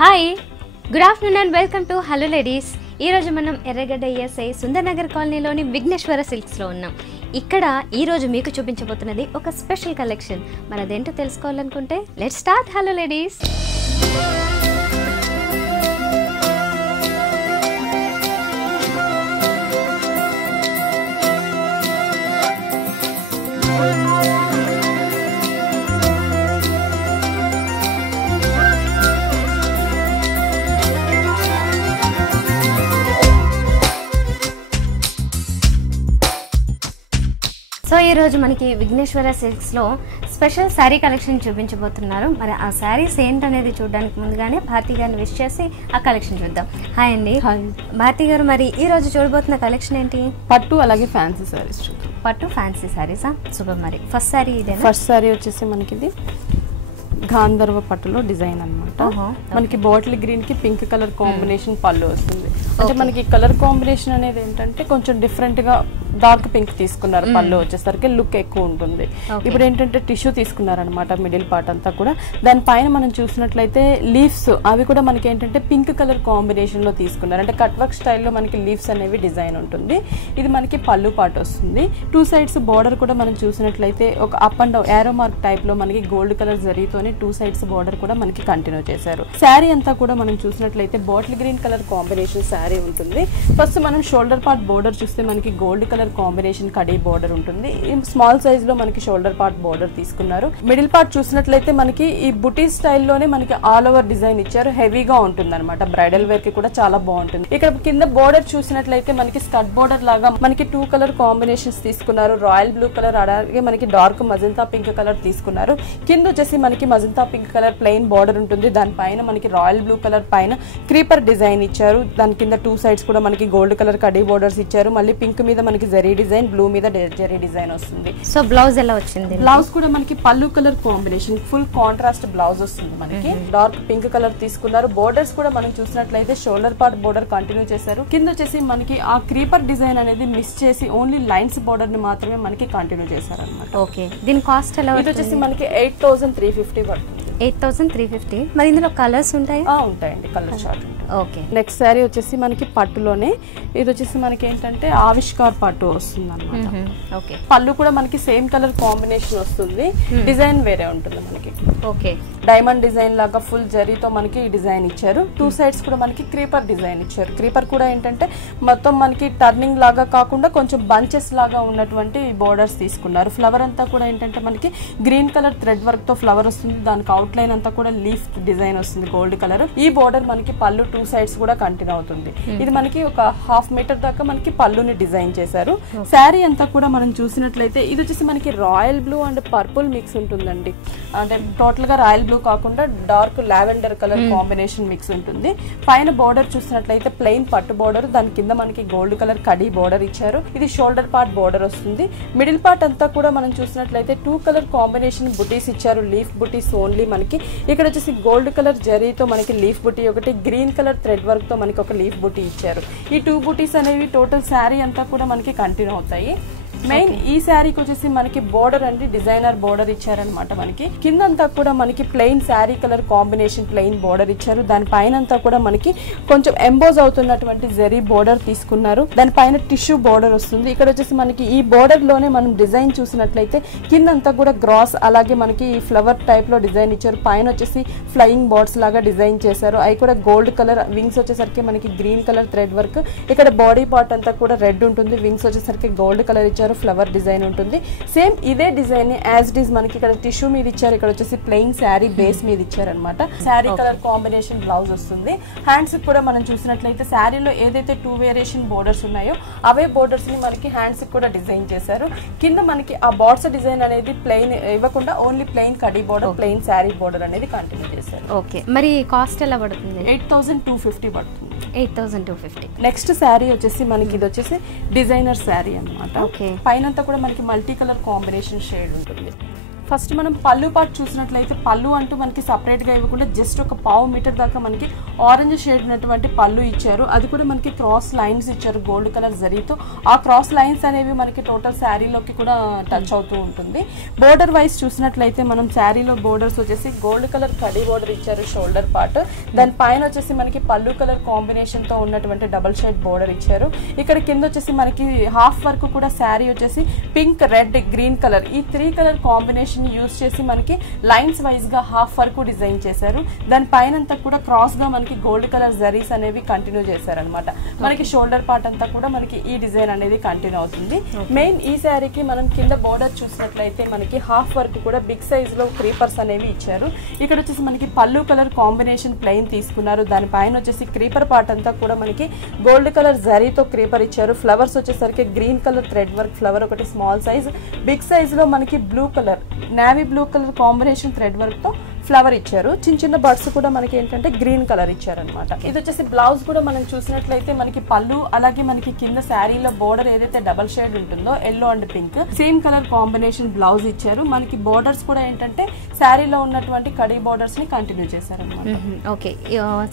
Hi, good afternoon and welcome to hello ladies. ఈరోజు మనం ఎర్రగడ్డ ఈఎస్ఐ సుందర్నగర్ కాలనీలోని విఘ్నేశ్వర సిల్క్స్లో ఉన్నాం. ఇక్కడ ఈరోజు మీకు చూపించబోతున్నది ఒక స్పెషల్ కలెక్షన్. మరి అదేంటో తెలుసుకోవాలనుకుంటే let's start hello ladies. So ఈరోజు మనకి విఘ్నేశ్వర సిల్క్స్లో స్పెషల్ శారీ కలెక్షన్ చూపించబోతున్నారు. మరి ఆ శారీస్ ఏంటనేది చూడడానికి ముందుగానే భారతి గారిని విష్ చేసి ఆ కలెక్షన్ చూద్దాం. హాయ్ అండి. హాయ్ భారతి గారు, మరి ఈ రోజు చూడబోతున్న కలెక్షన్ ఏంటి? పట్టు అలాగే ఫ్యాన్సీ సారీస్ చూద్దాం. పట్టు ఫ్యాన్సీ శారీసా? సూపర్. మరి ఫస్ట్ శారీ ఇదే. ఫస్ట్ శారీ వచ్చేసి మనకి ఇది గాంధర్వ పట్టులో డిజైన్ అన్నమాట. మనకి బాటిల్ గ్రీన్ కి పింక్ కలర్ కాంబినేషన్ పళ్ళు వస్తుంది. అంటే మనకి కలర్ కాంబినేషన్ అనేది ఏంటంటే కొంచెం డిఫరెంట్ గా డార్క్ పింక్ తీసుకున్నారు. పళ్ళు వచ్చేసరికి లుక్ ఎక్కువ ఉంటుంది. ఇప్పుడు ఏంటంటే టిష్యూ తీసుకున్నారు అనమాట మిడిల్ పార్ట్ అంతా కూడా. దానిపైన మనం చూసినట్లయితే లీవ్స్ అవి కూడా మనకి ఏంటంటే పింక్ కలర్ కాంబినేషన్ లో తీసుకున్నారు. అంటే కట్ వర్క్ స్టైల్లో మనకి లీవ్స్ అనేవి డిజైన్ ఉంటుంది. ఇది మనకి పళ్ళు పార్ట్ వస్తుంది. టూ సైడ్స్ బార్డర్ కూడా మనం చూసినట్లయితే ఒక up and down arrow mark type లో మనకి గోల్డ్ కలర్ జరీతోనే టూ సైడ్స్ బార్డర్ కూడా మనకి కంటిన్యూ చేశారు. శారీ అంతా కూడా మనం చూసినట్లయితే bottle green colour combination sari ఉంటుంది. ఫస్ట్ మనం షోల్డర్ పార్ట్ బోర్డర్ చూస్తే మనకి గోల్డ్ కలర్ కాంబినేషన్ కడీ బోర్డర్ ఉంటుంది. స్మాల్ సైజ్ లో మనకి షోల్డర్ పార్ట్ బోర్డర్ తీసుకున్నారు. మిడిల్ పార్ట్ చూసినట్లయితే మనకి ఈ బుటీ స్టైల్లోనే మనకి ఆల్ ఓవర్ డిజైన్ ఇచ్చారు. హెవీగా ఉంటుంది అనమాట. బ్రైడల్ వేర్ కి కూడా చాలా బాగుంటుంది. ఇక్కడ కింద బోర్డర్ చూసినట్లయితే మనకి స్కర్ట్ బోర్డర్ లాగా మనకి టూ కలర్ కాంబినేషన్స్ తీసుకున్నారు. రాయల్ బ్లూ కలర్ అలాగే మనకి డార్క్ మజంతా పింక్ కలర్ తీసుకున్నారు. కింద వచ్చేసి మనకి magenta pink colour plain border ఉంటుంది. దానిపైన మనకి రాయల్ బ్లూ కలర్ పైన క్రీపర్ డిజైన్ ఇచ్చారు. దాని కింద టూ సైడ్స్ కూడా మనకి గోల్డ్ కలర్ కడీ బోర్డర్స్ ఇచ్చారు. మళ్ళీ పింక్ మీద మనకి జరీ డిజైన్, బ్లూ మీద జరీ డిజైన్ వస్తుంది. సో బ్లౌజ్ ఎలా వచ్చింది? బ్లౌజ్ కూడా మనకి పళ్ళు colour combination full contrast blouse వస్తుంది. మనకి డార్క్ పింక్ కలర్ తీసుకున్నారు. బోర్డర్స్ కూడా మనం చూసినట్లయితే షోల్డర్ పార్ట్ బోర్డర్ కంటిన్యూ చేశారు. కింద వచ్చేసి మనకి ఆ క్రీపర్ డిజైన్ అనేది మిస్ చేసి ఓన్లీ లైన్స్ బోర్డర్ ని మాత్రమే మనకి కంటిన్యూ చేశారు అనమాట. ఓకే, దీని కాస్ట్ ఎలా? ఇది వచ్చేసి మనకి 8350 పడుతుంది. 8350. మరి ఇందులో కలర్స్ ఉంటాయి? ఉంటాయండి, colour chart. Okay. Next sari వచ్చేసి మనకి పట్టులోనే ఇది వచ్చేసి మనకి ఏంటంటే ఆవిష్కార్ పట్టు వస్తుంది అనమాట. ఓకే. పళ్ళు కూడా మనకి సేమ్ కలర్ కాంబినేషన్ వస్తుంది. డిజైన్ వేరే ఉంటుంది మనకి. ఓకే. డైమండ్ డిజైన్ లాగా ఫుల్ జరీతో మనకి డిజైన్ ఇచ్చారు. టూ సైడ్స్ కూడా మనకి క్రీపర్ డిజైన్ ఇచ్చారు. క్రీపర్ కూడా ఏంటంటే మొత్తం మనకి టర్నింగ్ లాగా కాకుండా కొంచెం బంచెస్ లాగా ఉన్నటువంటి బోర్డర్స్ తీసుకున్నారు. ఫ్లవర్ అంతా కూడా ఏంటంటే మనకి గ్రీన్ కలర్ థ్రెడ్ వర్క్ తో ఫ్లవర్ వస్తుంది. దానికి అవుట్ లైన్ అంతా కూడా లీఫ్ డిజైన్ వస్తుంది గోల్డ్ కలర్. ఈ బోర్డర్ మనకి పళ్ళు టూ సైడ్స్ కూడా కంటిన్యూ అవుతుంది. ఇది మనకి ఒక హాఫ్ మీటర్ దాకా మనకి పళ్ళుని డిజైన్ చేశారు. శారీ అంతా కూడా మనం చూసినట్లయితే ఇది వచ్చేసి మనకి royal blue and purple mix ఉంటుందండి. అంటే టోటల్ గా రాయల్ బ్లూ కాకుండా dark lavender colour combination mix ఉంటుంది. పైన బోర్డర్ చూసినట్లయితే ప్లెయిన్ పట్టు బోర్డర్, దాని కింద మనకి గోల్డ్ కలర్ కడీ బోర్డర్ ఇచ్చారు. ఇది షోల్డర్ పార్ట్ బోర్డర్ వస్తుంది. మిడిల్ పార్ట్ అంతా కూడా మనం చూసినట్లయితే టూ కలర్ కాంబినేషన్ బుటీస్ ఇచ్చారు. లీఫ్ బుటీస్ ఓన్లీ మనకి. ఇక్కడ వచ్చేసి గోల్డ్ కలర్ జరీతో మనకి లీఫ్ బుటీ ఒకటి, గ్రీన్ కలర్ థ్రెడ్ వర్క్ తో మనకి ఒక లీఫ్ బుటీ ఇచ్చారు. ఈ టూ బుటీస్ అనేవి టోటల్ శారీ అంతా కూడా మనకి కంటిన్యూ అవుతాయి. మెయిన్ ఈ శారీకి వచ్చేసి మనకి బోర్డర్ అండి డిజైనర్ బోర్డర్ ఇచ్చారనమాట. మనకి కిందంతా కూడా మనకి plain sari colour combination plain border ఇచ్చారు. దాని పైన అంతా కూడా మనకి కొంచెం ఎంబోజ్ అవుతున్నటువంటి జరీ బోర్డర్ తీసుకున్నారు. దానిపైన టిష్యూ బోర్డర్ వస్తుంది. ఇక్కడ వచ్చేసి మనకి ఈ బోర్డర్ లోనే మనం డిజైన్ చూసినట్లయితే కిందంతా కూడా గ్రాస్ అలాగే మనకి ఫ్లవర్ టైప్ లో డిజైన్ ఇచ్చారు. పైన వచ్చేసి ఫ్లయింగ్ బర్డ్స్ లాగా డిజైన్ చేశారు. అవి కూడా గోల్డ్ కలర్. వింగ్స్ వచ్చేసరికి మనకి గ్రీన్ కలర్ థ్రెడ్ వర్క్. ఇక్కడ బాడీ పార్ట్ అంతా కూడా రెడ్ ఉంటుంది. వింగ్స్ వచ్చేసరికి గోల్డ్ కలర్ ఇచ్చారు. ఫ్లవర్ డిజైన్ ఉంటుంది. సేమ్ ఇదే డిజైన్ యాజ్ ఇట్ ఈస్ మనకి ఇక్కడ టిష్యూ మీద ఇచ్చారు. ఇక్కడ వచ్చేసి ప్లెయిన్ శారీ బేస్ మీద ఇచ్చారనమాట. శారీ కలర్ కాంబినేషన్ బ్లౌజ్ వస్తుంది. హ్యాండ్స్ కూడా మనం చూసినట్లయితే శారీలో ఏదైతే టూ వేరియేషన్ బోర్డర్స్ ఉన్నాయో అవే బోర్డర్స్ ని మనకి హ్యాండ్స్ కూడా డిజైన్ చేశారు. కింద మనకి ఆ బార్డర్స్ డిజైన్ అనేది ప్లెయిన్ ఇవ్వకుండా only plain khadi border, plain sari border అనేది కంటిన్యూ చేశారు. ఓకే. మరి కాస్ట్ ఎలా పడుతుంది? 8250 పడుతుంది. 8250. నెక్స్ట్ శారీ వచ్చేసి మనకి ఇది వచ్చేసి డిజైనర్ శారీ అన్నమాట. పైన కూడా మనకి మల్టీ కలర్ కాంబినేషన్ షేడ్ ఉంటుంది. ఫస్ట్ మనం పళ్ళు పార్ట్ చూసినట్లయితే పళ్ళు అంటూ మనకి సపరేట్ గా ఇవ్వకుండా జస్ట్ ఒక పావు మీటర్ దాకా మనకి ఆరెంజ్ షేడ్ ఉన్నటువంటి పళ్ళు ఇచ్చారు. అది కూడా మనకి క్రాస్ లైన్స్ ఇచ్చారు గోల్డ్ కలర్ జరీతో. ఆ క్రాస్ లైన్స్ అనేవి మనకి టోటల్ శారీలోకి కూడా టచ్ అవుతూ ఉంటుంది. బోర్డర్ వైజ్ చూసినట్లయితే మనం శారీలో బోర్డర్స్ వచ్చేసి గోల్డ్ కలర్ కడీ బోర్డర్ ఇచ్చారు షోల్డర్ పార్ట్. దాని పైన వచ్చేసి మనకి పళ్ళు కలర్ కాంబినేషన్ తో ఉన్నటువంటి డబుల్ షేడ్ బోర్డర్ ఇచ్చారు. ఇక్కడ కింద వచ్చేసి మనకి హాఫ్ వర్క్ కూడా శారీ వచ్చేసి పింక్, రెడ్, గ్రీన్ కలర్ ఈ 3 కలర్ కాంబినేషన్ యూజ్ చేసి మనకి లైన్స్ వైజ్ గా హాఫ్ వర్క్ డిజైన్ చేశారు. దాని పైన అంతా కూడా క్రాస్ గా మనకి గోల్డ్ కలర్ జరీస్ అనేవి కంటిన్యూ చేశారనమాట. మనకి షోల్డర్ పార్ట్ అంతా కూడా మనకి ఈ డిజైన్ అనేది కంటిన్యూ అవుతుంది. మెయిన్ ఈ శారీకి మనం కింద బోర్డర్ చూసినట్లయితే మనకి హాఫ్ వర్క్ కూడా బిగ్ సైజ్ లో క్రీపర్స్ అనేవి ఇచ్చారు. ఇక్కడ వచ్చేసి మనకి పళ్ళు కలర్ కాంబినేషన్ ప్లెయిన్ తీసుకున్నారు. దాని పైన వచ్చేసి క్రీపర్ పార్ట్ అంతా కూడా మనకి గోల్డ్ కలర్ జరీతో క్రీపర్ ఇచ్చారు. ఫ్లవర్స్ వచ్చేసరికి green colour thread work flower ఒకటి స్మాల్ సైజ్, బిగ్ సైజ్ లో మనకి blue colour, navy blue colour combination thread work తో ఫ్లవర్ ఇచ్చారు. చిన్న చిన్న బర్డ్స్ కూడా మనకి ఏంటంటే గ్రీన్ కలర్ ఇచ్చారనమాట. ఇది వచ్చేసి బ్లౌజ్ కూడా మనం చూసినట్లయితే మనకి పళ్ళు అలాగే మనకి కింద శారీలో బోర్డర్ ఏదైతే డబల్ షేడ్ ఉంటుందో yellow and pink same colour combination blouse ఇచ్చారు. మనకి బోర్డర్స్ కూడా ఏంటంటే శారీలో ఉన్నటువంటి కడీ బోర్డర్స్ ని కంటిన్యూ చేశారనమాట. ఓకే,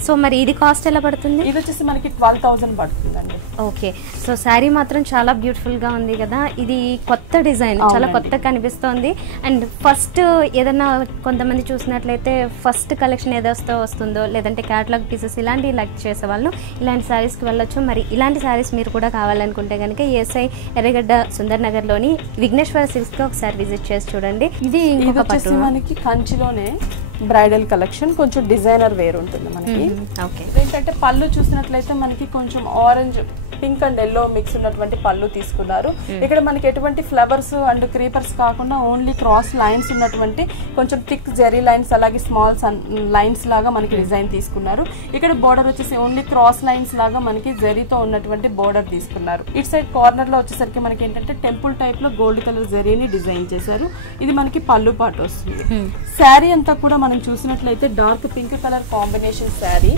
సో మరి ఇది కాస్ట్ ఎలా పడుతుంది? ఇది వచ్చేసి మనకి 12,000 పడుతుందండి. ఓకే, సో శారీ మాత్రం చాలా బ్యూటిఫుల్ గా ఉంది కదా. ఇది కొత్త డిజైన్, చాలా కొత్తగా కనిపిస్తోంది. అండ్ ఫస్ట్ ఏదన్నా కొంతమంది చూసినట్లయితే ఫస్ట్ కలెక్షన్ ఏదైతే వస్తుందో లేదంటే క్యాటలాగ్ పీసెస్ ఇలాంటివి లైక్ చేసే వాళ్ళు ఇలాంటి శారీస్కి వెళ్ళొచ్చు. మరి ఇలాంటి శారీస్ మీరు కూడా కావాలనుకుంటే కనుక ESI ఎర్రగడ్డ సుందర్ నగర్లోని విఘ్నేశ్వర సిల్క్స్కి ఒకసారి విజిట్ చేసి చూడండి. ఇది వచ్చేసి మనకి కంచిలోనే బ్రైడల్ కలెక్షన్, కొంచెం డిజైనర్ వేర్ ఉంటుంది మనకి. ఓకే, ఏంటంటే పళ్ళు చూసినట్లయితే మనకి కొంచెం orange, pink and yellow mix ఉన్నటువంటి పళ్ళు తీసుకున్నారు. ఇక్కడ మనకి ఎటువంటి ఫ్లవర్స్ అండ్ క్రీపర్స్ కాకుండా ఓన్లీ క్రాస్ లైన్స్ ఉన్నటువంటి కొంచెం థిక్ జెరీ లైన్స్ అలాగే స్మాల్ లైన్స్ లాగా మనకి డిజైన్ తీసుకున్నారు. ఇక్కడ బోర్డర్ వచ్చేసి ఓన్లీ క్రాస్ లైన్స్ లాగా మనకి జరీతో ఉన్నటువంటి బోర్డర్ తీసుకున్నారు. ఇటు సైడ్ కార్నర్ లో వచ్చేసరికి మనకి ఏంటంటే టెంపుల్ టైప్ లో గోల్డ్ కలర్ జరీని డిజైన్ చేశారు. ఇది మనకి పళ్ళు పాటు వస్తుంది. శారీ అంతా కూడా మనం చూసినట్లయితే dark pink colour combination sari.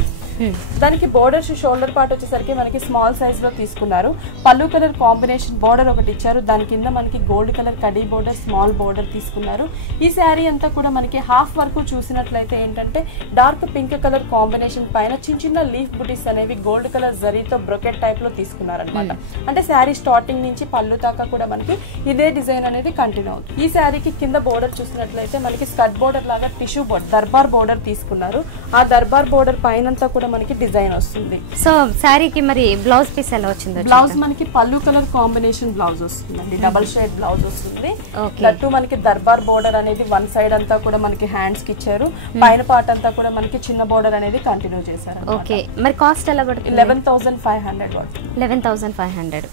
దానికి బోర్డర్స్ షోల్డర్ పార్ట్ వచ్చేసరికి మనకి స్మాల్ సైజ్ లో తీసుకున్నారు. పళ్ళు కలర్ కాంబినేషన్ బోర్డర్ ఒకటి ఇచ్చారు. దాని కింద మనకి gold colour khadi border, small border తీసుకున్నారు. ఈ శారీ అంతా కూడా మనకి హాఫ్ వరకు చూసినట్లయితే ఏంటంటే డార్క్ పింక్ కలర్ కాంబినేషన్ పైన చిన్న చిన్న లీఫ్ బుటీస్ అనేవి గోల్డ్ కలర్ జరీతో బ్రొకెట్ టైప్ లో తీసుకున్నారనమాట. అంటే శారీ స్టార్టింగ్ నుంచి పళ్ళు దాకా కూడా మనకి ఇదే డిజైన్ అనేది కంటిన్యూ అవుతుంది. ఈ శారీకి కింద బోర్డర్ చూసినట్లయితే మనకి స్కర్ట్ బోర్డర్ లాగా టిష్యూ బోర్డర్, దర్బార్ బోర్డర్ తీసుకున్నారు. ఆ దర్బార్ బోర్డర్ పైనంతా కూడా మనకి డిజైన్ వస్తుంది. సో శారీకి మరి బ్లౌజ్ పీస్ ఎలా వచ్చింది? బ్లౌజ్ మనకి పళ్ళు కలర్ కాంబినేషన్ బ్లౌజ్ వస్తుందండి, డబల్ షేడ్ బ్లౌజ్ వస్తుంది. దట్టు మనకి దర్బార్ బోర్డర్ అనేది వన్ సైడ్ అంతా కూడా మనకి హ్యాండ్స్ కి ఇచ్చారు. పైన పార్ట్ అంతా కూడా మనకి చిన్న బోర్డర్ అనేది కంటిన్యూ చేశారు. ఓకే, మరి కాస్ట్ ఎలా పడుతుంది? 11,500 పడుతుంది. 11,500.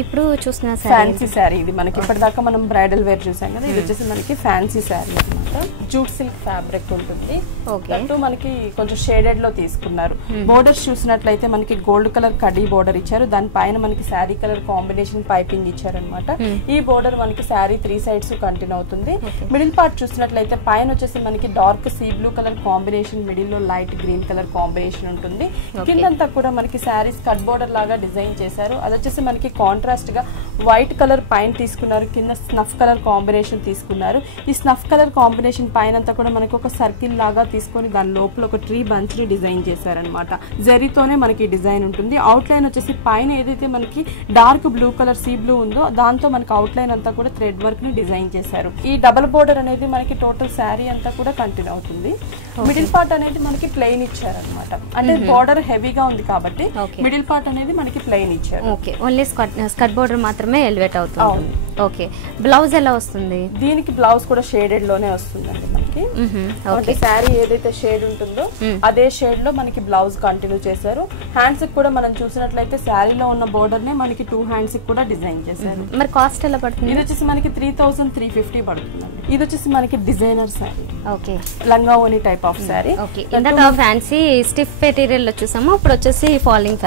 ఇప్పుడు చూసిన ఫ్యాన్సీ శారీ ఇది మనకి ఇప్పటిదాకా మనం బ్రైడల్ వేర్ చూసాం కదా. ఇది వచ్చేసి మనకి ఫ్యాన్సీ శారీ అనమాట. జూట్ సిల్క్ ఫ్యాబ్రిక్ ఉంటుంది. దట్టు మనకి కొంచెం షేడెడ్ లో తీసుకున్నారు. బోర్డర్స్ చూసినట్లయితే మనకి గోల్డ్ కలర్ కడీ బోర్డర్ ఇచ్చారు. దాని పైన మనకి శారీ కలర్ కాంబినేషన్ పైపింగ్ ఇచ్చారు అనమాట. ఈ బోర్డర్ మనకి శారీ 3 సైడ్స్ కంటిన్యూ అవుతుంది. మిడిల్ పార్ట్ చూసినట్లయితే పైన వచ్చేసి మనకి dark sea blue colour combination, middle లో లైట్ గ్రీన్ కలర్ కాంబినేషన్ ఉంటుంది. కిందంతా కూడా మనకి శారీ కట్ బోర్డర్ లాగా డిజైన్ చేశారు. అది వచ్చేసి మనకి కాంట్రాస్ట్ గా వైట్ కలర్ పైన తీసుకున్నారు. కింద స్నఫ్ కలర్ కాంబినేషన్ తీసుకున్నారు. ఈ స్నఫ్ కలర్ కాంబినేషన్ కాంబినేషన్ పైన అంతా కూడా మనకి ఒక సర్కిల్ లాగా తీసుకొని దాని లోపల ఒక ట్రీ బంచ్ ని డిజైన్ చేశారనమాట. జరీతోనే మనకి డిజైన్ ఉంటుంది. అవుట్ లైన్ వచ్చేసి పైన ఏదైతే మనకి dark blue colour sea blue ఉందో దాంతో మనకి అవుట్ లైన్ అంతా కూడా థ్రెడ్ వర్క్ ని డిజైన్ చేశారు. ఈ డబుల్ బోర్డర్ అనేది మనకి టోటల్ శారీ అంతా కూడా కంటిన్యూ అవుతుంది. మిడిల్ పార్ట్ అనేది మనకి ప్లెయిన్ ఇచ్చారనమాట. అంటే బోర్డర్ హెవీగా ఉంది కాబట్టి మిడిల్ పార్ట్ అనేది మనకి ప్లెయిన్ ఇచ్చారు. ఓకే, ఓన్లీ స్కర్ట్ బోర్డర్ మాత్రమే ఎలివేట్ అవుతుంది. ఓకే, బ్లౌజ్ ఎలా వస్తుంది? దీనికి బ్లౌజ్ కూడా షేడెడ్ లోనే వస్తుందండి మనకి. ఓకే, శారీ ఏదైతే షేడ్ ఉంటుందో అదే షేడ్ లో మనకి బ్లౌజ్ కంటిన్యూ చేశారు. హ్యాండ్స్ కూడా మనం చూసినట్లయితే శారీలో ఉన్న బోర్డర్ నే మనకి 2 హ్యాండ్స్ కూడా డిజైన్ చేశారు. మరి కాస్ట్ ఎలా పడుతుంది? ఇది వచ్చేసి మనకి 3350 పడుతుందండి. ఇది వచ్చేసి మనకి డిజైనర్ శారీ. ఓకే, లంగా ఓని టైప్ ఆఫ్ శారీ. ఓకే, ఇందాక ఫ్యాన్సీ స్టిఫ్ మెటీరియల్ లో చూసాము, ఇప్పుడు వచ్చేసి ఫాలింగ్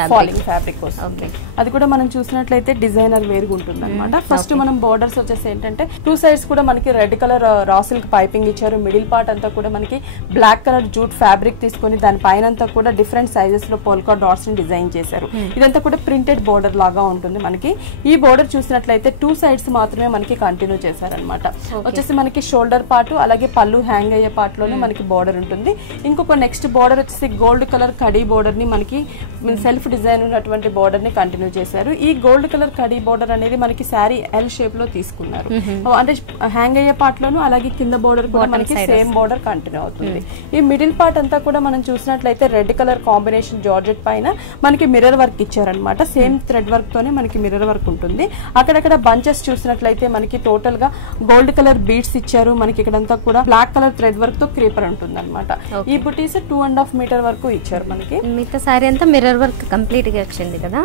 ఫ్యాబ్రిక్ వస్తుంది. అది కూడా మనం చూసినట్లయితే డిజైనర్ వేరుగా ఉంటుంది అనమాట. ఫస్ట్ మనం బోర్డర్స్ వచ్చేసి ఏంటంటే 2 సైడ్స్ కూడా మనకి red colour raw silk piping ఇచ్చారు. మిడిల్ పార్ట్ అంతా కూడా మనకి బ్లాక్ కలర్ జూట్ ఫ్యాబ్రిక్ తీసుకొని దాని పైన అంతా కూడా డిఫరెంట్ సైజెస్ లో పోల్కా డాట్స్ ని డిజైన్ చేశారు. ఇదంతా కూడా ప్రింటెడ్ బోర్డర్ లాగా ఉంటుంది మనకి. ఈ బోర్డర్ చూసినట్లయితే 2 సైడ్స్ మాత్రమే మనకి కంటిన్యూ చేశారనమాట. వచ్చేసి మనకి షోల్డర్ పార్ట్ అలాగే పళ్ళు హ్యాంగ్ అయ్యే పార్ట్ లోనే మనకి బోర్డర్ ఉంటుంది. ఇంకొక నెక్స్ట్ బోర్డర్ వచ్చేసి గోల్డ్ కలర్ కడీ బోర్డర్ ని మనకి సెల్ఫ్ డిజైన్ ఉన్నటువంటి బోర్డర్ ని కంటిన్యూ చేశారు. ఈ గోల్డ్ కలర్ కడీ బోర్డర్ అనేది మనకి శారీ ఎల్ షేప్ లో తీసుకున్నారు. అంటే హ్యాంగ్ అయ్యే పార్ట్ లోను అలాగే కింద బోర్డర్ కూడా మనకి సేమ్ బోర్డర్ కంటిన్యూ అవుతుంది. ఈ మిడిల్ పార్ట్ అంతా కూడా మనం చూసినట్లయితే రెడ్ కలర్ కాంబినేషన్ జార్జెట్ పైన మనకి మిర్రర్ వర్క్ ఇచ్చారనమాట. సేమ్ థ్రెడ్ వర్క్ తోనే మనకి మిర్రర్ వర్క్ ఉంటుంది. అక్కడక్కడ బంచెస్ చూసినట్లయితే మనకి టోటల్ గా గోల్డ్ కలర్ బీడ్స్ ఇచ్చారు. మనకి ఇక్కడంతా కూడా బ్లాక్ కలర్ థ్రెడ్ వర్క్ తో క్రీపర్ ఉంటుంది అనమాట. ఈ బుటీస్ 2.5 మీటర్ వరకు ఇచ్చారు మనకి. మిగతా సారీ అంతా మిర్రర్ వర్క్ కంప్లీట్ గా వచ్చింది కదా.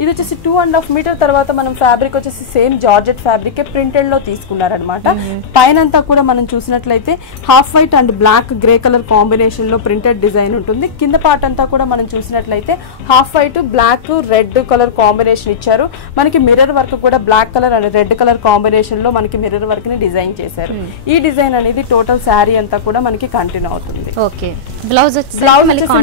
ఇది వచ్చేసి 2.5 మీటర్ తర్వాత మనం ఫ్యాబ్రిక్ వచ్చేసి సేమ్ జార్జెట్ ఫ్యాబ్రిక్ ప్రింటెడ్ లో తీసుకున్నారనమాట. పైన అంతా కూడా మనం చూసినట్లయితే half white and black grey colour combination లో ప్రింటెడ్ డిజైన్ ఉంటుంది. కింద పార్ట్ అంతా కూడా మనం చూసినట్లయితే half white black red colour combination ఇచ్చారు. మనకి మిర్రర్ వర్క్ కూడా black colour and red colour combination లో మనకి మిర్రర్ వర్క్ ని డిజైన్ చేశారు. ఈ డిజైన్ అనేది టోటల్ శారీ అంతా కూడా మనకి కంటిన్యూ అవుతుంది. ఓకే, బ్లౌజ్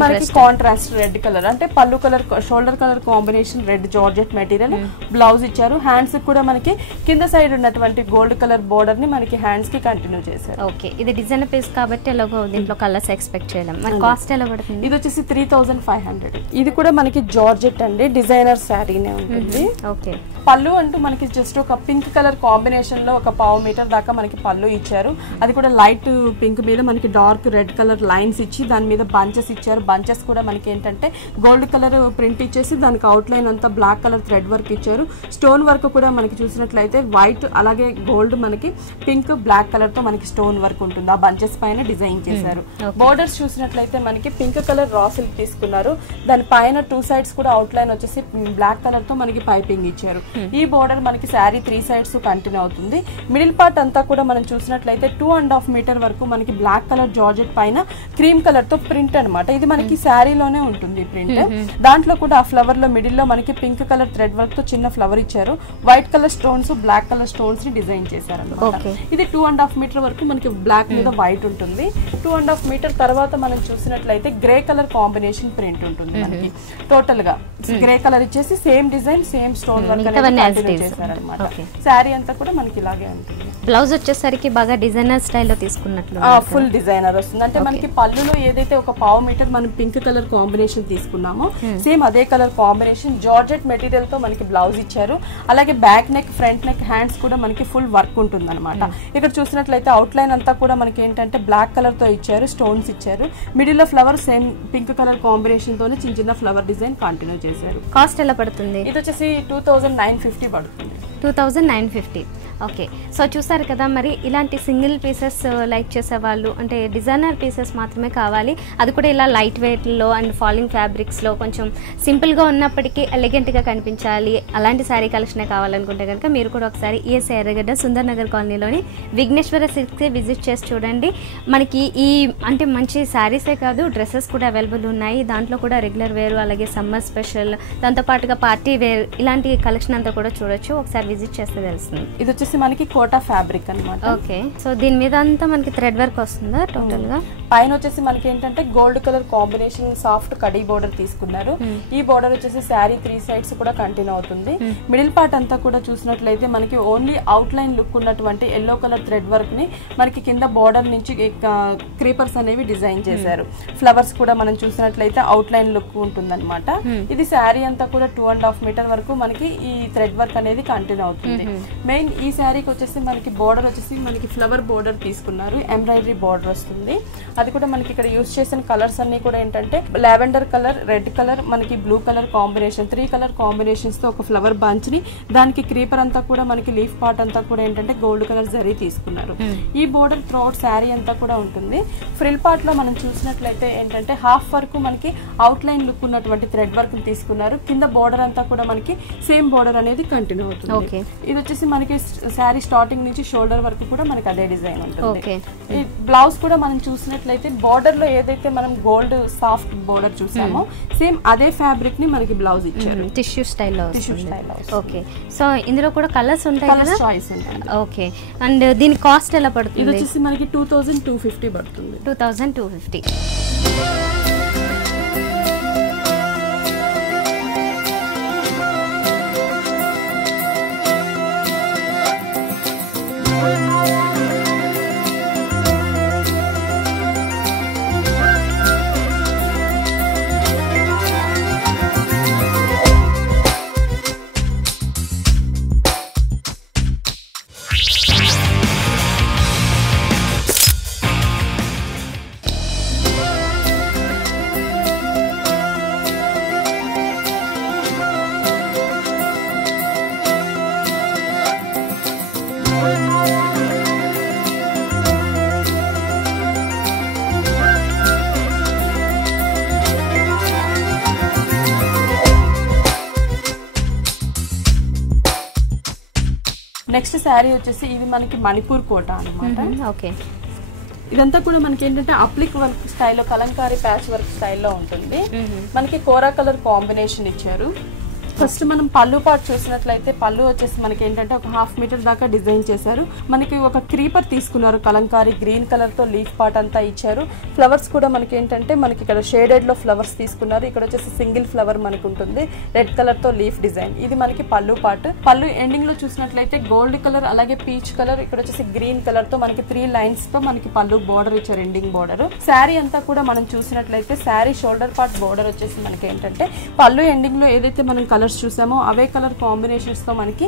మనకి కాంట్రాస్ట్ రెడ్ కలర్ అంటే పళ్ళు colour shoulder colour combination red georgette material blouse ఇచ్చారు. హ్యాండ్స్ కూడా మనకి కింద సైడ్ ఉన్నటువంటి గోల్డ్ కలర్ బోర్డర్ ని మనకి హ్యాండ్స్ కి కంటిన్యూ చేశారు. ఓకే, ఇది డిజైనర్ పీస్ కాబట్టి ఎలాగో దీంట్లో కలర్స్ ఎక్స్పెక్ట్ చేయలేం. మరి కాస్ట్ ఎలా పడుతుంది? ఇది వచ్చేసి 3500. ఇది కూడా మనకి జార్జెట్ అండి, డిజైనర్ శారీనే ఉంటుంది. ఓకే, పళ్ళు అంటూ మనకి జస్ట్ ఒక పింక్ కలర్ కాంబినేషన్ లో ఒక 1/2 మీటర్ దాకా మనకి పళ్ళు ఇచ్చారు. అది కూడా లైట్ పింక్ మీద మనకి డార్క్ రెడ్ కలర్ లైన్స్ ఇచ్చి దాని మీద బంచెస్ ఇచ్చారు. బంచెస్ కూడా మనకి ఏంటంటే గోల్డ్ కలర్ ప్రింట్ ఇచ్చేసి దానికి అవుట్ లైన్ అంతా బ్లాక్ కలర్ థ్రెడ్ వర్క్ ఇచ్చారు. స్టోన్ వర్క్ కూడా మనకి చూసినట్లయితే వైట్ అలాగే గోల్డ్ మనకి పింక్ బ్లాక్ కలర్ తో మనకి స్టోన్ వర్క్ ఉంటుంది. ఆ బంచెస్ పైన డిజైన్ చేశారు. బోర్డర్స్ చూసినట్లయితే మనకి పింక్ కలర్ రా సిల్క్ తీసుకున్నారు. దాని పైన 2 సైడ్స్ కూడా అవుట్ లైన్ వచ్చేసి బ్లాక్ కలర్ తో మనకి పైపింగ్ ఇచ్చారు. ఈ బోర్డర్ మనకి శారీ 3 సైడ్స్ కంటిన్యూ అవుతుంది. మిడిల్ పార్ట్ అంతా కూడా మనం చూసినట్లయితే 2.5 మీటర్ వరకు మనకి బ్లాక్ కలర్ జార్జెట్ పైన క్రీమ్ కలర్ తో ప్రింట్ అనమాట. ఇది మనకి శారీలోనే ఉంటుంది ప్రింట్. దాంట్లో కూడా ఆ ఫ్లవర్ లో మిడిల్ లో మనకి పింక్ కలర్ థ్రెడ్ వర్క్ తో చిన్న ఫ్లవర్ ఇచ్చారు. White colour stones black colour stones ని డిజైన్ చేశారు అనమాట. ఇది 2.5 మీటర్ వరకు మనకి బ్లాక్ మీద వైట్ ఉంటుంది. 2.5 మీటర్ తర్వాత మనం చూసినట్లయితే గ్రే కలర్ కాంబినేషన్ ప్రింట్ ఉంటుంది మనకి. టోటల్ గా గ్రే కలర్ ఇచ్చేసి same design same stone work చేశారనమాట. శారీ అంతా కూడా మనకి ఇలాగే ఉంటుంది. బ్లౌజ్ వచ్చేసరికి బాగా డిజైనర్ స్టైల్లో తీసుకున్నట్లు ఫుల్ డిజైనర్ వస్తుంది. అంటే మనకి పళ్ళులో ఏదైతే ఒక 1/2 మీటర్ మనం పింక్ కలర్ కాంబినేషన్ తీసుకున్నామో సేమ్ అదే కలర్ కాంబినేషన్ జార్జెట్ మెటీరియల్ తో మనకి బ్లౌజ్ ఇచ్చారు. అలాగే back neck front neck hands కూడా మనకి ఫుల్ వర్క్ ఉంటుంది అనమాట. ఇక్కడ చూసినట్లయితే అవుట్ లైన్ అంతా కూడా మనకి ఏంటంటే బ్లాక్ కలర్ తో ఇచ్చారు, స్టోన్స్ ఇచ్చారు. మిడిల్ లో flower same pink colour combination తోనే చిన్న చిన్న ఫ్లవర్ డిజైన్ కంటిన్యూ చేశారు. కాస్ట్ ఎలా పడుతుంది? ఇది వచ్చేసి 2950 పడుతుంది. 2950. ఓకే, సో చూసారు కదా, మరి ఇలాంటి సింగిల్ పీసెస్ లైక్ చేసేవాళ్ళు అంటే డిజైనర్ పీసెస్ మాత్రమే కావాలి, అది కూడా ఇలా లైట్ వెయిట్లో అండ్ ఫాలింగ్ ఫ్యాబ్రిక్స్లో కొంచెం సింపుల్గా ఉన్నప్పటికీ ఎలిగెంట్గా కనిపించాలి, అలాంటి శారీ కలెక్షనే కావాలనుకుంటే కనుక మీరు కూడా ఒకసారి ఈఎస్ఐ ఎర్రగడ్డ సుందర్ నగర్ కాలనీలోని విఘ్నేశ్వర సిల్క్స్కి విజిట్ చేసి చూడండి. మనకి ఈ అంటే మంచి శారీసే కాదు డ్రెస్సెస్ కూడా అవైలబుల్ ఉన్నాయి. దాంట్లో కూడా రెగ్యులర్ వేర్ అలాగే సమ్మర్ స్పెషల్ దాంతోపాటుగా పార్టీ వేర్ ఇలాంటి కలెక్షన్ అంతా కూడా చూడొచ్చు. ఒకసారి విజిట్ చేస్తే తెలుస్తుంది. ఇది వచ్చేసి వచ్చేసి మనకి కోటా ఫ్యాబ్రిక్ అన్నమాట. ఓకే, సో దీని మీద అంతా మనకి థ్రెడ్ వర్క్ వస్తుందా టోటల్ గా? పైన వచ్చేసి మనకి ఏంటంటే gold colour combination soft khadi border తీసుకున్నారు. ఈ బోర్డర్ వచ్చేసి శారీ 3 సైడ్స్ కూడా కంటిన్యూ అవుతుంది. మిడిల్ పార్ట్ అంతా కూడా చూసినట్లయితే మనకి ఓన్లీ అవుట్ లైన్ లుక్ ఉన్నటువంటి ఎల్లో కలర్ థ్రెడ్ వర్క్ ని మనకి కింద బోర్డర్ నుంచి క్రీపర్స్ అనేవి డిజైన్ చేశారు. ఫ్లవర్స్ కూడా మనం చూసినట్లయితే అవుట్ లైన్ లుక్ ఉంటుందన్నమాట. ఇది శారీ అంతా కూడా 2.5 మీటర్ వరకు మనకి ఈ థ్రెడ్ వర్క్ అనేది కంటిన్యూ అవుతుంది. మెయిన్ ఈ శారీకి వచ్చేసి మనకి బోర్డర్ వచ్చేసి మనకి ఫ్లవర్ బోర్డర్ తీసుకున్నారు, ఎంబ్రాయిడరీ బోర్డర్ వస్తుంది. అది కూడా మనకి ఇక్కడ యూజ్ చేసిన కలర్స్ అన్ని కూడా ఏంటంటే లావెండర్ కలర్, రెడ్ కలర్, మనకి blue colour combination, 3 colour combinations తో ఒక ఫ్లవర్ బంచ్ ని, దానికి క్రీపర్ అంతా కూడా మనకి లీఫ్ పార్ట్ అంతా కూడా ఏంటంటే గోల్డ్ కలర్ జరీ తీసుకున్నారు. ఈ బోర్డర్ త్రూఅవుట్ శారీ అంతా కూడా ఉంటుంది. ఫ్రిల్ పార్ట్ లో మనం చూసినట్లయితే ఏంటంటే హాఫ్ వరకు మనకి అవుట్ లైన్ లుక్ ఉన్నటువంటి థ్రెడ్ వర్క్ తీసుకున్నారు. కింద బోర్డర్ అంతా కూడా మనకి సేమ్ బోర్డర్ అనేది కంటిన్యూ అవుతుంది. ఇది వచ్చేసి మనకి శారీ స్టార్టింగ్ నుంచి షోల్డర్ వరకు కూడా మనకి అదే డిజైన్ ఉంటుంది. ఈ బ్లౌజ్ కూడా మనం చూసినట్లయితే బోర్డర్ లో ఏదైతే మనం గోల్డ్ సాఫ్ట్ బోర్డర్ చూసామో సేమ్ అదే ఫ్యాబ్రిక్ ని మనకి బ్లౌజ్ ఇచ్చారు, టిష్యూ స్టైల్లో. ఓకే, సో ఇందులో కూడా కలర్స్ ఉంటాయి కదా? చాయిస్ ఉంటుంది. ఓకే, అండ్ దీని కాస్ట్ ఎలా పడుతుంది? ఇది వచ్చేసి మనకి 2250 పడుతుంది. 2250. నెక్స్ట్ శారీ వచ్చేసి ఇది మనకి మణిపూర్ కోట అన్నమాట. ఓకే, ఇదంతా కూడా మనకి ఏంటంటే అప్లిక్ వర్క్ స్టైల్లో, కలంకారీ ప్యాచ్ వర్క్ స్టైల్లో ఉంటుంది. మనకి కోరా కలర్ కాంబినేషన్ ఇచ్చారు. ఫస్ట్ మనం పళ్ళు పార్ట్ చూసినట్లయితే పళ్ళు వచ్చేసి మనకి ఏంటంటే ఒక 1/2 మీటర్ దాకా డిజైన్ చేశారు. మనకి ఒక క్రీపర్ తీసుకున్నారు, కలంకారీ గ్రీన్ కలర్ తో లీఫ్ పార్ట్ అంతా ఇచ్చారు. ఫ్లవర్స్ కూడా మనకి ఏంటంటే మనకి ఇక్కడ షేడెడ్ లో ఫ్లవర్స్ తీసుకున్నారు. ఇక్కడ వచ్చేసి సింగిల్ ఫ్లవర్ మనకు ఉంటుంది, రెడ్ కలర్ తో లీఫ్ డిజైన్. ఇది మనకి పళ్ళు పార్ట్. పళ్ళు ఎండింగ్ లో చూసినట్లయితే గోల్డ్ కలర్, అలాగే పీచ్ కలర్, ఇక్కడ వచ్చేసి గ్రీన్ కలర్ తో మనకి 3 లైన్స్ తో మనకి పళ్ళు బోర్డర్ ఇచ్చారు, ఎండింగ్ బోర్డర్. శారీ అంతా కూడా మనం చూసినట్లయితే శారీ షోల్డర్ పార్ట్ బోర్డర్ వచ్చేసి మనకి ఏంటంటే పళ్ళు ఎండింగ్ లో ఏదైతే మనం కలర్స్ చూసామో అవే కలర్ కాంబినేషన్స్ తో మనకి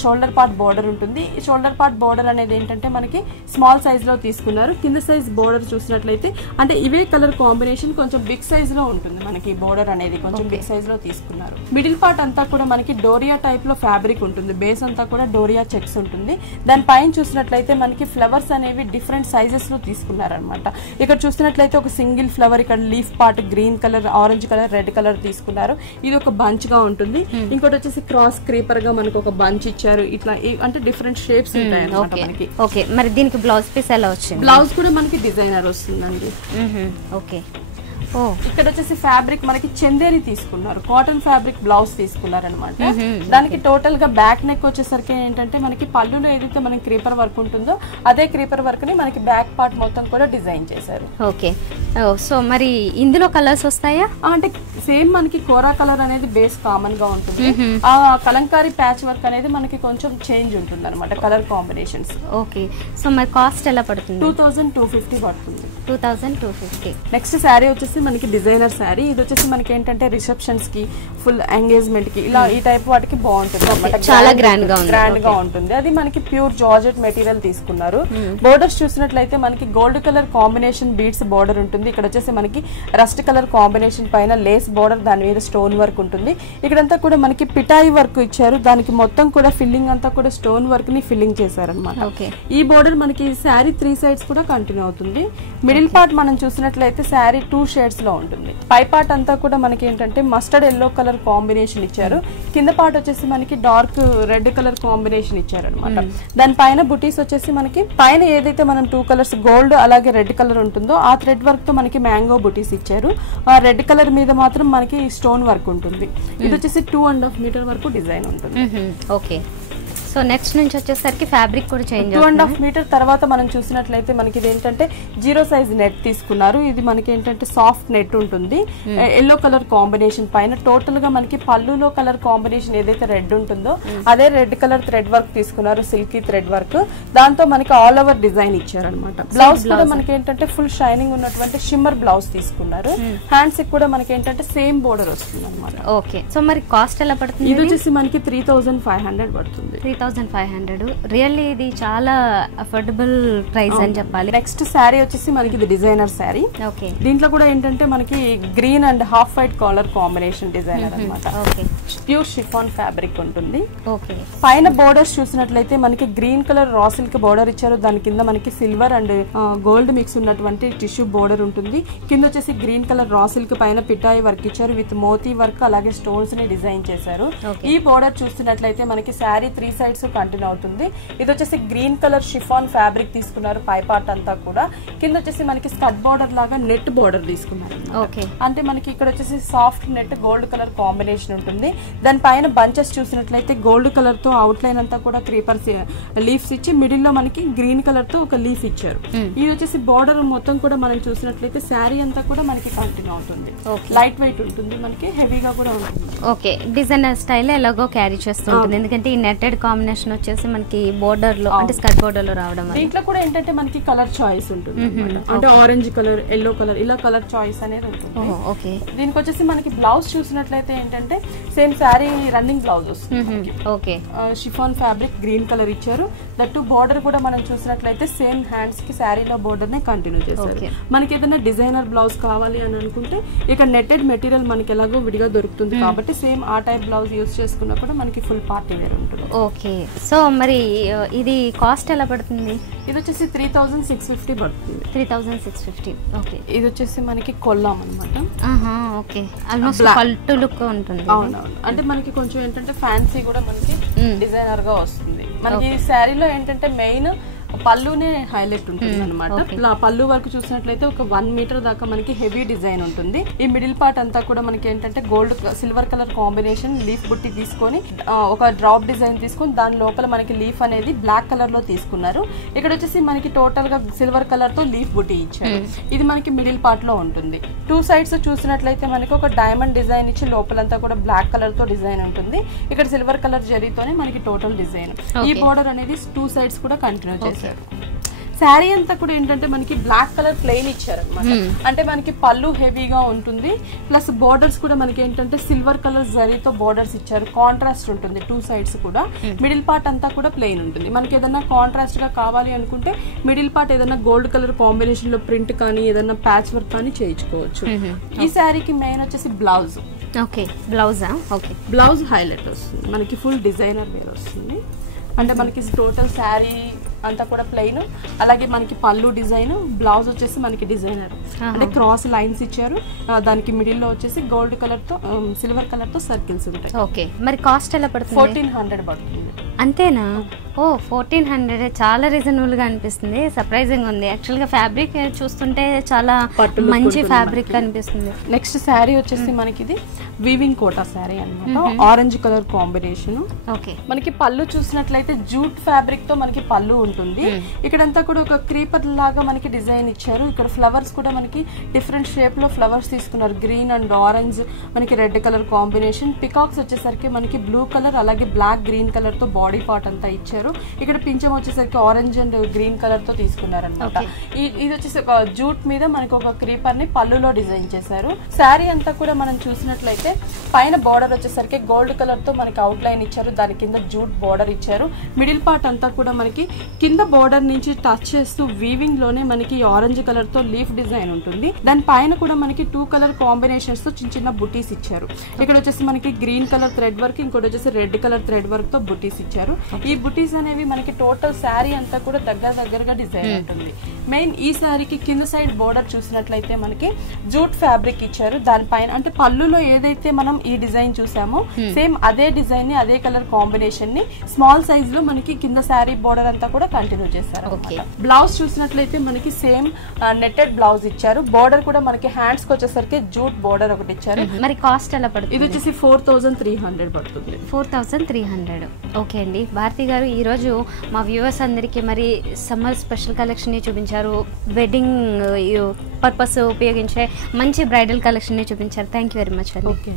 షోల్డర్ పార్ట్ బోర్డర్ ఉంటుంది. షోల్డర్ పార్ట్ బోర్డర్ అనేది ఏంటంటే మనకి స్మాల్ సైజ్ లో తీసుకున్నారు. కింద సైజ్ బోర్డర్ చూసినట్లయితే అంటే ఇవే కలర్ కాంబినేషన్ కొంచెం బిగ్ సైజ్ లో ఉంటుంది. మనకి బోర్డర్ అనేది కొంచెం బిగ్ సైజ్ లో తీసుకున్నారు. మిడిల్ పార్ట్ అంతా కూడా మనకి డోరియా టైప్ లో ఫ్యాబ్రిక్ ఉంటుంది. బేస్ అంతా కూడా డోరియా చెక్స్ ఉంటుంది. దాని పైన చూసినట్లయితే మనకి ఫ్లవర్స్ అనేవి డిఫరెంట్ సైజెస్ లో తీసుకున్నారు అనమాట. ఇక్కడ చూసినట్లయితే ఒక సింగిల్ ఫ్లవర్, ఇక్కడ leaf part green colour, orange colour, red colour తీసుకున్నారు. ఇది ఒక బంచ్ గా ఉంటుంది. ఇంకోటి వచ్చేసి క్రాస్ క్రీపర్ గా మనకు ఒక బంచ్ ఇచ్చారు. ఇట్లా అంటే డిఫరెంట్ షేప్స్ ఉంటాయి అన్నమాట మనకి. ఓకే, మరి దీనికి బ్లౌజ్ పీస్ ఎలా వచ్చింది? బ్లౌజ్ కూడా మనకి డిజైనర్ వస్తుందండి. ఓకే, ఇక్కడ వచ్చేసి ఫ్యాబ్రిక్ మనకి చందేరి తీసుకున్నారు, కాటన్ ఫ్యాబ్రిక్ బ్లౌజ్ తీసుకున్నారు అనమాట. దానికి టోటల్ గా బ్యాక్ నెక్ వచ్చేసరికి ఏంటంటే మనకి పళ్ళులో ఏదైతే మనకి క్రీపర్ వర్క్ ఉంటుందో అదే క్రీపర్ వర్క్ ని మనకి బ్యాక్ పార్ట్ మొత్తం కూడా డిజైన్ చేశారు. ఓకే, సో మరి ఇందులో కలర్స్ వస్తాయా? అంటే సేమ్ మనకి కోరా కలర్ అనేది బేస్ కామన్ గా ఉంటుంది. ఆ కలంకారీ ప్యాచ్ వర్క్ అనేది మనకి కొంచెం చేంజ్ ఉంటుంది అనమాట, కలర్ కాంబినేషన్స్. ఓకే, సో మరి కాస్ట్ ఎలా పడుతుంది? 2250 పడుతుంది. 2250. నెక్స్ట్ శారీ వచ్చేసి మనకి డిజైనర్ శారీ. ఇది వచ్చేసి మనకి ఏంటంటే రిసెప్షన్స్ కి, ఫుల్ ఎంగేజ్మెంట్ కి, ఇలా ఈ టైప్ వాటికి బాగుంటుంది అనమాట. చాలా గ్రాండ్ గా ఉంటుంది. అది మనకి ప్యూర్ జార్జెట్ మెటీరియల్ తీసుకున్నారు. బోర్డర్స్ చూసినట్లయితే మనకి gold colour combination beads border ఉంటుంది. ఇక్కడ వచ్చేసి మనకి రస్ట్ కలర్ కాంబినేషన్ పైన లేస్ బోర్డర్, దాని మీద స్టోన్ వర్క్ ఉంటుంది. ఇక్కడంతా కూడా మనకి పిటాయి వర్క్ ఇచ్చారు. దానికి మొత్తం కూడా ఫిల్లింగ్ అంతా కూడా స్టోన్ వర్క్ ని ఫిల్లింగ్ చేశారనమాట. ఈ బోర్డర్ మనకి శారీ 3 సైడ్స్ కూడా కంటిన్యూ అవుతుంది. మిడిల్ పార్ట్ మనం చూసినట్లయితే శారీ 2 షేడ్స్ లో ఉంటుంది. పై పార్ట్ అంతా కూడా మనకి ఏంటంటే మస్టర్డ్ ఎల్లో కలర్ కాంబినేషన్ ఇచ్చారు. కింద పార్ట్ వచ్చేసి మనకి డార్క్ రెడ్ కలర్ కాంబినేషన్ ఇచ్చారు అనమాట. దాని పైన బుటీస్ వచ్చేసి మనకి పైన ఏదైతే మనం 2 కలర్స్ గోల్డ్ అలాగే రెడ్ కలర్ ఉంటుందో ఆ థ్రెడ్ వర్క్ తో మనకి మ్యాంగో బుటీస్ ఇచ్చారు. ఆ రెడ్ కలర్ మీద మాత్రం మనకి స్టోన్ వర్క్ ఉంటుంది. ఇది వచ్చేసి 2.5 మీటర్ వరకు డిజైన్ ఉంటుంది. ఓకే, సో నెక్స్ట్ నుంచి వచ్చేసరికి ఫ్యాబ్రిక్ కూడా చేంజ్ 2.5 మీటర్ తర్వాత మనం చూసినట్లయితే మనకి ఇది ఏంటంటే 0 సైజ్ నెట్ తీసుకున్నారు. ఇది మనకి ఏంటంటే సాఫ్ట్ నెట్ ఉంటుంది, ఎల్లో కలర్ కాంబినేషన్ పైన. టోటల్ గా మనకి పళ్ళులో కలర్ కాంబినేషన్ ఏదైతే రెడ్ ఉంటుందో అదే రెడ్ కలర్ థ్రెడ్ వర్క్ తీసుకున్నారు, సిల్కీ థ్రెడ్ వర్క్. దాంతో మనకి ఆల్ ఓవర్ డిజైన్ ఇచ్చారనమాట. బ్లౌజ్ కూడా మనకి ఏంటంటే ఫుల్ షైనింగ్ ఉన్నటువంటి షిమ్మర్ బ్లౌజ్ తీసుకున్నారు. హ్యాండ్స్ కి కూడా మనకి ఏంటంటే సేమ్ బోర్డర్ వస్తుంది అనమాట. ఓకే, సో మరి కాస్ట్ ఎలా పడుతుంది? ఇది వచ్చేసి మనకి 3500 పడుతుంది. 3500. రియల్లీ ఇది చాలా అఫోర్డబుల్ ప్రైస్ అని చెప్పాలి. నెక్స్ట్ శారీ వచ్చేసి మనకి ఇది డిజైనర్ శారీ. ఓకే, దీంట్లో కూడా ఏంటంటే మనకి green and half white collar combination designer అనమాట. ఓకే, ప్యూర్ షిఫాన్ ఫ్యాబ్రిక్ ఉంటుంది. ఓకే, పైన బోర్డర్స్ చూసినట్లయితే మనకి green colour raw silk border ఇచ్చారు. దాని కింద మనకి సిల్వర్ అండ్ గోల్డ్ మిక్స్ ఉన్నటువంటి టిష్యూ బోర్డర్ ఉంటుంది. కింద వచ్చేసి గ్రీన్ కలర్ రా సిల్క్ పైన పిటాయి వర్క్ ఇచ్చారు విత్ మోతీ వర్క్, అలాగే స్టోన్స్ ని డిజైన్ చేశారు. ఈ బోర్డర్ చూస్తున్నట్లయితే మనకి శారీ 3 సైడ్స్ కంటిన్యూ అవుతుంది. ఇది వచ్చేసి గ్రీన్ కలర్ షిఫాన్ ఫ్యాబ్రిక్ తీసుకున్నారు పై పార్ట్ అంతా కూడా. కింద వచ్చేసి మనకి స్కర్ట్ బోర్డర్ లాగా నెట్ బోర్డర్ తీసుకున్నారు. అంటే మనకి ఇక్కడ వచ్చేసి soft net gold colour combination ఉంటుంది. దాని పైన బంచెస్ చూసినట్లయితే గోల్డ్ కలర్ తో అవుట్ లైన్ అంతా కూడా క్రీపర్స్ లీఫ్స్ ఇచ్చి మిడిల్ లో మనకి గ్రీన్ కలర్ తో ఒక లీఫ్ ఇచ్చారు. ఇది వచ్చేసి బోర్డర్ మొత్తం కూడా మనం చూసినట్లయితే శారీ అంతా కూడా మనకి కంటిన్యూ అవుతుంది. లైట్ వెయిట్ ఉంటుంది, మనకి హెవీగా కూడా ఉంటుంది. ఓకే, డిజైనర్ స్టైల్ ఎలాగో క్యారీ చేస్తుంటుంది. ఎందుకంటే ఈ నెట్టెడ్ కాంబినేషన్ వచ్చేసి మనకి బోర్డర్ లో అంటే స్కర్ట్ బోర్డర్ లో రావడం. దీంట్లో కూడా ఏంటంటే మనకి కలర్ చాయిస్ ఉంటుంది, అంటే ఆరెంజ్ కలర్, ఎల్లో కలర్, ఇలా కలర్ చాయిస్ అనేది ఉంటుంది. ఓకే, దీనికి వచ్చేసి మనకి బ్లౌజ్ చూసినట్లయితే ఏంటంటే సేమ్ శారీ రన్నింగ్ బ్లౌజ్ వస్తుంది. Okay, chiffon fabric green colour ఇచ్చారు. దట్టు బోర్డర్ కూడా మనం చూసినట్లయితే సేమ్ హ్యాండ్స్ కి శారీలో బోర్డర్ నే కంటిన్యూ చేశారు. మనకి ఏదైనా డిజైనర్ బ్లౌజ్ కావాలి అని అనుకుంటే ఇక నెట్టెడ్ మెటీరియల్ మనకి ఎలాగో విడిగా దొరుకుతుంది కాబట్టి సేమ్ ఆ టైప్ బ్లౌజ్ యూస్ చేసుకున్నా కూడా మనకి ఫుల్ పార్టీ వేర్ ఉంటుంది. ఓకే, సో మరి ఇది కాస్ట్ ఎలా పడుతుంది? ఇది వచ్చేసి 3650 పడుతుంది. 3650. ఓకే, ఇది వచ్చేసి మనకి కొల్లాం అనమాట. ఓకే, ఆల్మోస్ట్ పల్టు లుక్ ఉంటుంది. అవునవును, అంటే మనకి కొంచెం ఏంటంటే ఫ్యాన్సీ కూడా మనకి డిజైనర్ గా వస్తుంది. మనకి ఈ శారీలో ఏంటంటే మెయిన్ పళ్ళునే హైలైట్ ఉంటుంది అనమాట. పళ్ళు వరకు చూసినట్లయితే ఒక 1 మీటర్ దాకా మనకి హెవీ డిజైన్ ఉంటుంది. ఈ మిడిల్ పార్ట్ అంతా కూడా మనకి ఏంటంటే gold silver colour combination leaf బుట్టి తీసుకొని ఒక డ్రాప్ డిజైన్ తీసుకొని దాని లోపల మనకి లీఫ్ అనేది బ్లాక్ కలర్ లో తీసుకున్నారు. ఇక్కడ వచ్చేసి మనకి టోటల్ గా సిల్వర్ కలర్ తో లీఫ్ బుట్టి ఇచ్చారు. ఇది మనకి మిడిల్ పార్ట్ లో ఉంటుంది. 2 సైడ్స్ చూసినట్లయితే మనకి ఒక డైమండ్ డిజైన్ ఇచ్చి లోపలంతా కూడా బ్లాక్ కలర్ తో డిజైన్ ఉంటుంది. ఇక్కడ సిల్వర్ కలర్ జరీతోనే మనకి టోటల్ డిజైన్. ఈ బోర్డర్ అనేది 2 సైడ్స్ కూడా కంటిన్యూ చేశారు. శారీ అంతా కూడా ఏంటంటే మనకి బ్లాక్ కలర్ ప్లెయిన్ ఇచ్చారు అనమాట. అంటే మనకి పళ్ళు హెవీగా ఉంటుంది, ప్లస్ బోర్డర్స్ కూడా మనకి ఏంటంటే సిల్వర్ కలర్ జరీతో బోర్డర్స్ ఇచ్చారు. కాంట్రాస్ట్ ఉంటుంది 2 సైడ్స్ కూడా. మిడిల్ పార్ట్ అంతా కూడా ప్లెయిన్ ఉంటుంది. మనకి ఏదైనా కాంట్రాస్ట్ గా కావాలి అనుకుంటే మిడిల్ పార్ట్ ఏదైనా గోల్డ్ కలర్ కాంబినేషన్ లో ప్రింట్ కానీ ఏదైనా ప్యాచ్ వర్క్ కానీ చేయించుకోవచ్చు. ఈ శారీకి మెయిన్ వచ్చేసి బ్లౌజ్. ఓకే, బ్లౌజా? ఓకే, బ్లౌజ్ హైలైట్ వస్తుంది మనకి, ఫుల్ డిజైనర్ వేర్ వస్తుంది. అంటే మనకి టోటల్ శారీ అంతా కూడా ప్లెయిన్, అలాగే మనకి పళ్ళు డిజైన్, బ్లౌజ్ వచ్చేసి మనకి డిజైనర్ అంటే క్రాస్ లైన్స్ ఇచ్చారు. దానికి మిడిల్ లో వచ్చేసి గోల్డ్ కలర్ తో సిల్వర్ కలర్ తో సర్కిల్స్ ఉంటాయి. ఓకే, మరి కాస్ట్ ఎలా పడుతుంది? 1400 పడుతుంది. అంతేనా? ఓ, 1400 చాలా రీజనబుల్ గా అనిపిస్తుంది. సర్ప్రైజింగ్ ఉంది. యాక్చువల్ గా ఫ్యాబ్రిక్ చూస్తుంటే చాలా మంచి ఫ్యాబ్రిక్ అనిపిస్తుంది. నెక్స్ట్ శారీ వచ్చేసి మనకి ఇది వీవింగ్ కోటా శారీ అన్నమాట. Orange colour combination. ఓకే, మనకి పళ్ళు చూసినట్లయితే జూట్ ఫ్యాబ్రిక్ తో మనకి పళ్ళు ఉంటుంది. ఇక్కడంతా కూడా ఒక క్రీపర్ లాగా మనకి డిజైన్ ఇచ్చారు. ఇక్కడ ఫ్లవర్స్ కూడా మనకి డిఫరెంట్ షేప్ లో ఫ్లవర్స్ తీసుకున్నారు. గ్రీన్ అండ్ ఆరెంజ్, మనకి రెడ్ కలర్ కాంబినేషన్. పికాక్స్ వచ్చేసరికి మనకి బ్లూ కలర్ అలాగే బ్లాక్ గ్రీన్ కలర్ తో బాడీ పార్ట్ అంతా ఇచ్చారు. ఇక్కడ పించం వచ్చేసరికి ఆరెంజ్ అండ్ గ్రీన్ కలర్ తో తీసుకున్నారు అనమాట. ఇది వచ్చేసి ఒక జూట్ మీద మనకి ఒక క్రీపర్ ని పళ్ళులో డిజైన్ చేశారు. శారీ అంతా కూడా మనం చూసినట్లయితే పైన బార్డర్ వచ్చేసరికి గోల్డ్ కలర్ తో మనకి అవుట్ లైన్ ఇచ్చారు. దాని కింద జూట్ బార్డర్ ఇచ్చారు. మిడిల్ పార్ట్ అంతా కూడా మనకి కింద బార్డర్ నుంచి టచ్ చేస్తూ వీవింగ్ లోనే మనకి ఆరెంజ్ కలర్ తో లీఫ్ డిజైన్ ఉంటుంది. దాని పైన కూడా మనకి 2 కలర్ కాంబినేషన్స్ తో చిన్న చిన్న బుటీస్ ఇచ్చారు. ఇక్కడ వచ్చేసి మనకి గ్రీన్ కలర్ థ్రెడ్ వర్క్, ఇంకోటి వచ్చేసి రెడ్ కలర్ థ్రెడ్ వర్క్ తో బుటీస్ ఇచ్చారు. ఈ బుటీస్ అనేవి మనకి టోటల్ శారీ అంతా కూడా దగ్గరగా డిజైన్ ఉంటుంది. మెయిన్ ఈ శారీకి కింద సైడ్ బోర్డర్ చూసినట్లయితే మనకి జూట్ ఫ్యాబ్రిక్ ఇచ్చారు. దానిపైన అంటే పళ్ళులో ఏదైతే మనం ఈ డిజైన్ చూసామో సేమ్ అదే డిజైన్ ని అదే కలర్ కాంబినేషన్ ని స్మాల్ సైజ్ లో మనకి కింద శారీ బోర్డర్ అంతా కూడా కంటిన్యూ చేశారు. బ్లౌజ్ చూసినట్లయితే మనకి సేమ్ నెట్టెడ్ బ్లౌజ్ ఇచ్చారు. బోర్డర్ కూడా మనకి హ్యాండ్స్ కి వచ్చేసరికి జూట్ బోర్డర్ ఒకటి ఇచ్చారు. మరి కాస్ట్ ఎలా పడుతుంది? ఇది వచ్చేసి 4300 పడుతుంది. 4300. ఓకే, అండి. భారతి గారు ఈరోజు మా వ్యూవర్స్ అందరికీ మరి సమ్మర్ స్పెషల్ కలెక్షన్ని చూపించారు, వెడ్డింగ్ పర్పస్ ఉపయోగించే మంచి బ్రైడల్ కలెక్షన్ని చూపించారు. థ్యాంక్ యూ వెరీ మచ్ అండి. ఓకే.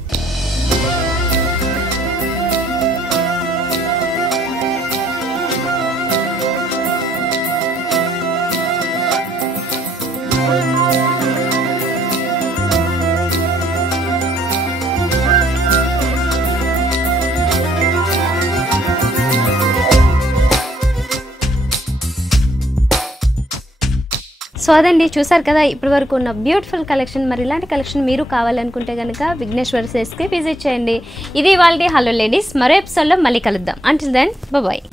సో అదండి, చూసారు కదా ఇప్పటి వరకు ఉన్న బ్యూటిఫుల్ కలెక్షన్. మరి ఇలాంటి కలెక్షన్ మీరు కావాలనుకుంటే కనుక విఘ్నేశ్వర సిల్క్స్కి విజిట్ చేయండి. ఇది వాళ్ళ హలో లేడీస్. మరో ఎపిసోడ్లో మళ్ళీ కలుద్దాం. Until then bye.